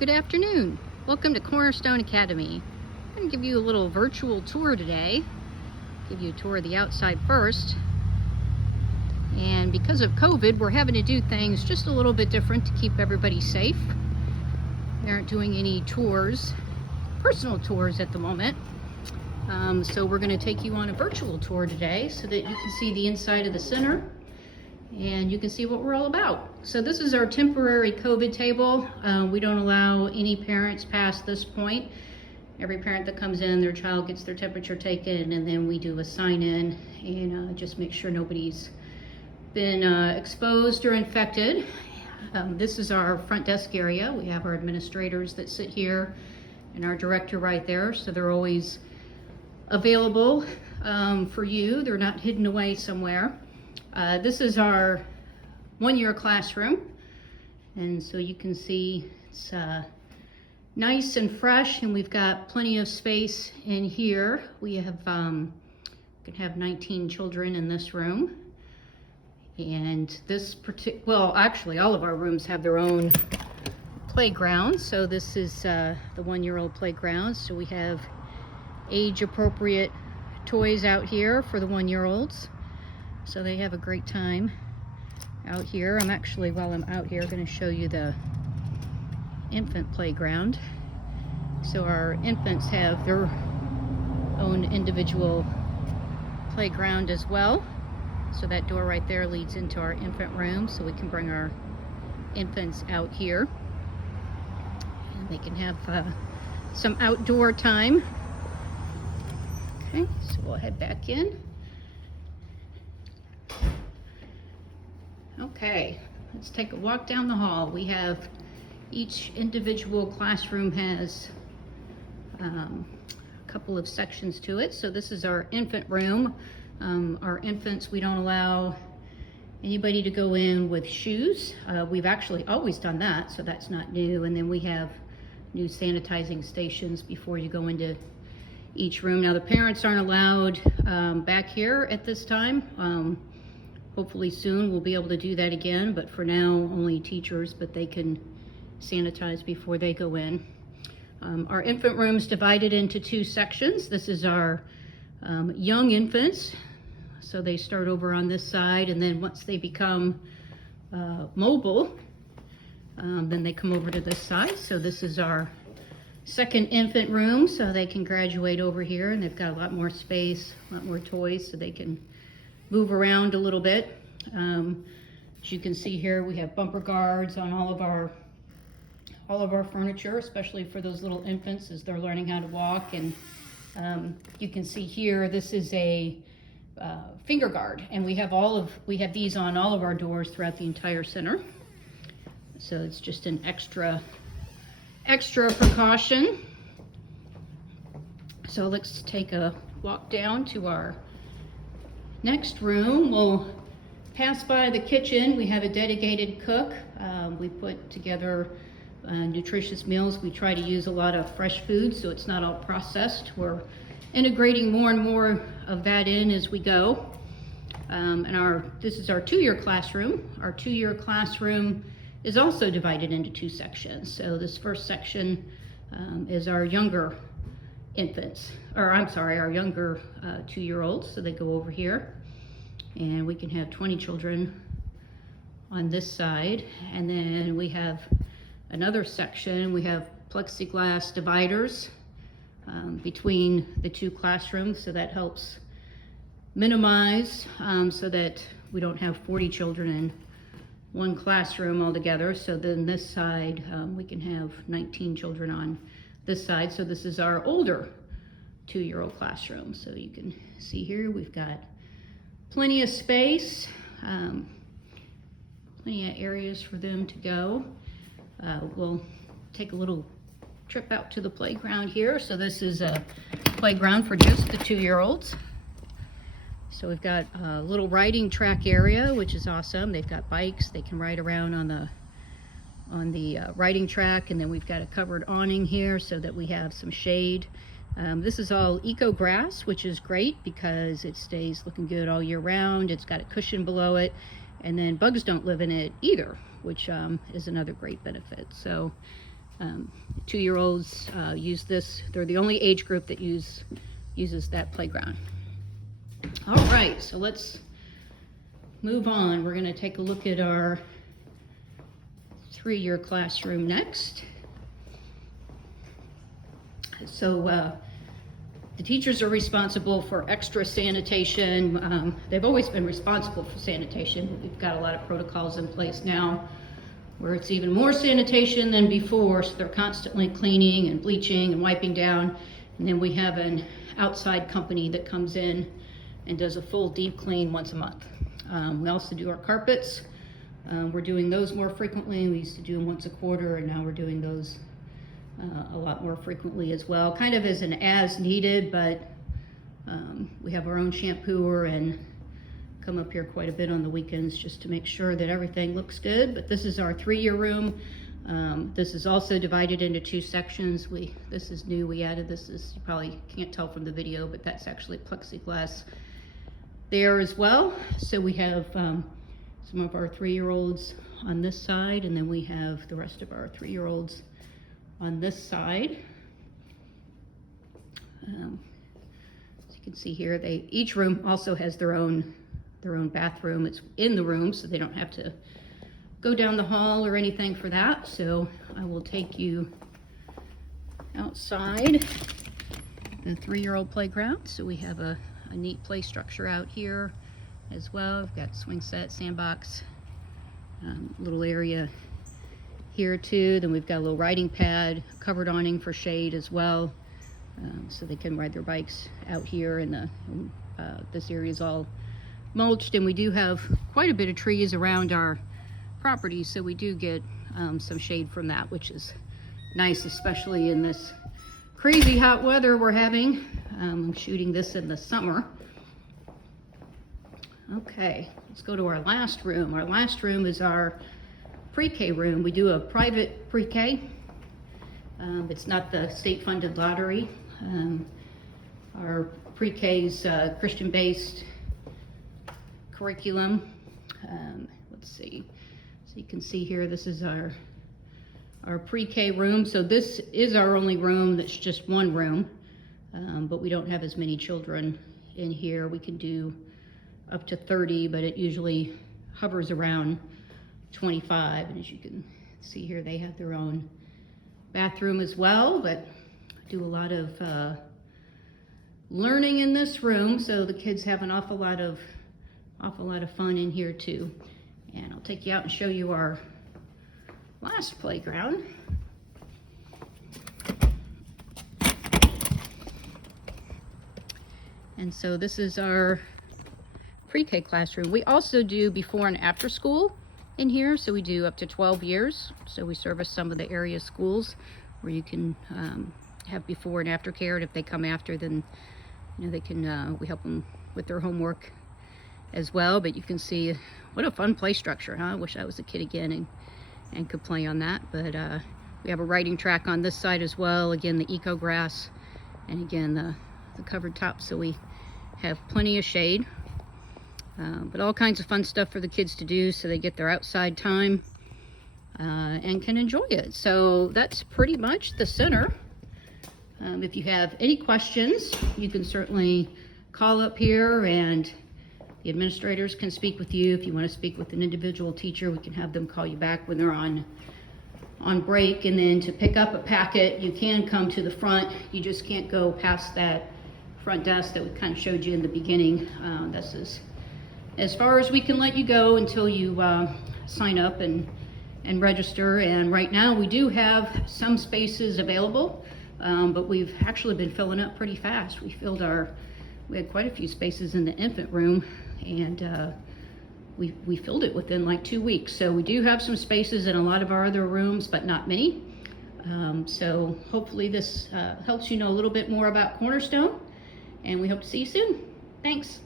Good afternoon. Welcome to Cornerstone Academy. I'm going to give you a little virtual tour today. Give you a tour of the outside first. And because of COVID, we're having to do things just a little bit different to keep everybody safe. We aren't doing any tours, personal tours at the moment. So we're going to take you on a virtual tour today so that you can see the inside of the center and you can see what we're all about. So this is our temporary COVID table. We don't allow any parents past this point. Every parent that comes in, their child gets their temperature taken, and then we do a sign in and just make sure nobody's been exposed or infected. This is our front desk area. We have our administrators that sit here and our director right there, so they're always available for you. They're not hidden away somewhere. This is our one-year classroom, and so you can see it's nice and fresh, and we've got plenty of space in here. We have can have 19 children in this room, and this well, actually all of our rooms have their own playground. So this is the one-year-old playground, so we have age-appropriate toys out here for the one-year-olds. So they have a great time out here. I'm actually, while I'm out here, going to show you the infant playground. So our infants have their own individual playground as well. So that door right there leads into our infant room, so we can bring our infants out here and they can have some outdoor time. Okay, so we'll head back in. Okay, let's take a walk down the hall. We have each individual classroom has a couple of sections to it. So this is our infant room. Our infants, we don't allow anybody to go in with shoes. We've actually always done that, so that's not new. And then we have new sanitizing stations before you go into each room. Now the parents aren't allowed back here at this time. Hopefully soon we'll be able to do that again, but for now only teachers, but they can sanitize before they go in. Our infant room is divided into two sections. This is our young infants. So they start over on this side, and then once they become mobile, then they come over to this side. So this is our second infant room, so they can graduate over here, and they've got a lot more space, a lot more toys, so they can move around a little bit. As you can see here, we have bumper guards on all of our furniture, especially for those little infants as they're learning how to walk. And you can see here, this is a finger guard, and we have these on all of our doors throughout the entire center. So it's just an extra precaution. So let's take a walk down to our next room. We'll pass by the kitchen. We have a dedicated cook. We put together nutritious meals. We try to use a lot of fresh food, so it's not all processed. We're integrating more and more of that in as we go. And this is our two-year classroom. Our two-year classroom is also divided into two sections. So this first section is our younger infants, or I'm sorry, our younger 2-year-olds. So they go over here, and we can have 20 children on this side. And then we have another section. We have plexiglass dividers between the two classrooms, so that helps minimize so that we don't have 40 children in one classroom altogether. So then this side, we can have 19 children on this side. So this is our older 2-year-old classroom. So you can see here, we've got plenty of space, plenty of areas for them to go. We'll take a little trip out to the playground here. So this is a playground for just the 2-year-olds. So we've got a little riding track area, which is awesome. They've got bikes. They can ride around on the riding track, and then we've got a covered awning here so that we have some shade. This is all eco grass, which is great because it stays looking good all year round. It's got a cushion below it, and then bugs don't live in it either, which is another great benefit. So 2-year-olds use this. They're the only age group that uses that playground. All right, so let's move on. We're going to take a look at our 3-year classroom next. So the teachers are responsible for extra sanitation. They've always been responsible for sanitation. We've got a lot of protocols in place now where it's even more sanitation than before, so they're constantly cleaning and bleaching and wiping down. And then we have an outside company that comes in and does a full deep clean once a month. We also do our carpets. We're doing those more frequently. We used to do them once a quarter, and now we're doing those a lot more frequently as well, kind of as an as needed, but we have our own shampooer and come up here quite a bit on the weekends just to make sure that everything looks good. But this is our 3-year room. This is also divided into 2 sections. This is new, we added this. You probably can't tell from the video, but that's actually plexiglass there as well. So we have some of our 3-year-olds on this side, and then we have the rest of our 3-year-olds on this side. As you can see here, each room also has their own bathroom. It's in the room, so they don't have to go down the hall or anything for that. So I will take you outside the 3-year-old playground. So we have a neat play structure out here as well. We've got swing set, sandbox, little area here too. Then we've got a little riding pad, covered awning for shade as well, so they can ride their bikes out here. And this area is all mulched, and we do have quite a bit of trees around our property, so we do get some shade from that, which is nice, especially in this crazy hot weather we're having. I'm shooting this in the summer. Okay, let's go to our last room. Our last room is our pre-K room. We do a private pre-K. It's not the state-funded lottery. Our pre-K's Christian-based curriculum. Let's see. So you can see here, this is our pre-K room. So this is our only room that's just one room, but we don't have as many children in here. We can do up to 30, but it usually hovers around 25. And as you can see here, they have their own bathroom as well, but do a lot of learning in this room, so the kids have an awful lot of fun in here too. And I'll take you out and show you our last playground. And so this is our pre-K classroom. We also do before and after school in here, so we do up to 12 years. So we service some of the area schools where you can have before and after care, and if they come after, then they can we help them with their homework as well. But you can see what a fun play structure, huh? I wish I was a kid again and could play on that. But we have a riding track on this side as well. Again, the eco grass, and again the covered top, so we have plenty of shade. But all kinds of fun stuff for the kids to do, so they get their outside time and can enjoy it. So that's pretty much the center. If you have any questions, you can certainly call up here, and the administrators can speak with you. If you want to speak with an individual teacher, we can have them call you back when they're on break. And then to pick up a packet, you can come to the front. You just can't go past that front desk that we kind of showed you in the beginning. This is as far as we can let you go until you sign up and register. And right now we do have some spaces available, but we've actually been filling up pretty fast. We had quite a few spaces in the infant room, and we filled it within like 2 weeks. So we do have some spaces in a lot of our other rooms, but not many. So hopefully this helps you know a little bit more about Cornerstone, and we hope to see you soon. Thanks.